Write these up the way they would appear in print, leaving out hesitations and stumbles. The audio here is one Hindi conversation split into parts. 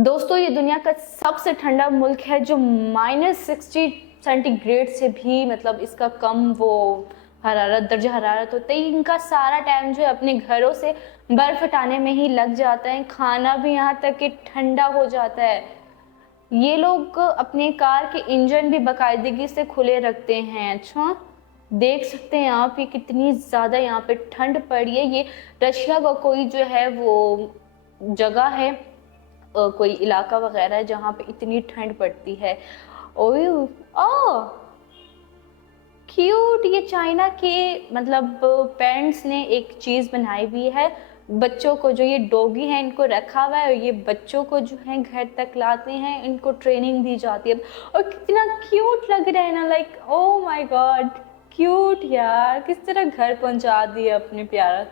दोस्तों, ये दुनिया का सबसे ठंडा मुल्क है जो -60 सेंटीग्रेड से भी मतलब इसका कम वो दर्जा हरारत होता है। इनका सारा टाइम जो है अपने घरों से बर्फ हटाने में ही लग जाता है। खाना भी यहाँ तक कि ठंडा हो जाता है। ये लोग अपने कार के इंजन भी बाकायदगी से खुले रखते हैं। अच्छा, देख सकते हैं यहाँ पे कितनी ज़्यादा यहाँ पे ठंड पड़ी है। ये रशिया का कोई जो है वो जगह है, कोई इलाका वगैरह है जहाँ पे इतनी ठंड पड़ती है। ओह ओह क्यूट, ये चाइना के मतलब पेरेंट्स ने एक चीज़ बनाई हुई है। बच्चों को जो ये डॉगी है इनको रखा हुआ है और ये बच्चों को जो है घर तक लाते हैं, इनको ट्रेनिंग दी जाती है। और कितना क्यूट लग रहा है ना, like oh my God cute यार, किस तरह घर पहुंचा दिया अपने प्यारा।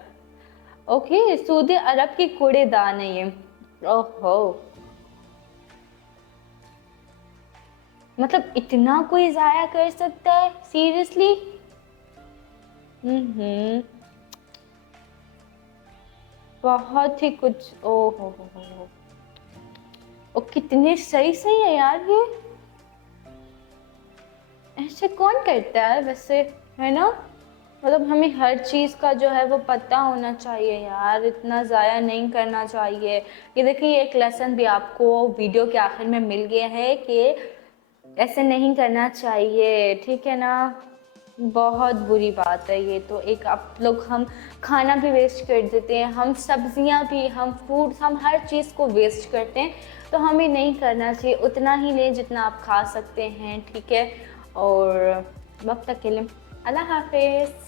ओके, सऊदी अरब के कूड़ेदान है ये। ओहो, मतलब इतना कोई जाया कर सकता है सीरियसली। हम्म, बहुत ही कुछ। ओ हो ओ, कितने सही सही है यार ये। ऐसे कौन करता है वैसे, है ना? मतलब हमें हर चीज़ का जो है वो पता होना चाहिए यार, इतना ज़ाया नहीं करना चाहिए। ये देखिए, एक लेसन भी आपको वीडियो के आखिर में मिल गया है कि ऐसे नहीं करना चाहिए, ठीक है ना? बहुत बुरी बात है ये तो। एक आप लोग, हम खाना भी वेस्ट कर देते हैं, हम सब्जियां भी, हम फ्रूट्स, हम हर चीज़ को वेस्ट करते हैं। तो हमें नहीं करना चाहिए, उतना ही लें जितना आप खा सकते हैं, ठीक है? और वक्त तक के लिए अल्लाह हाफिज़।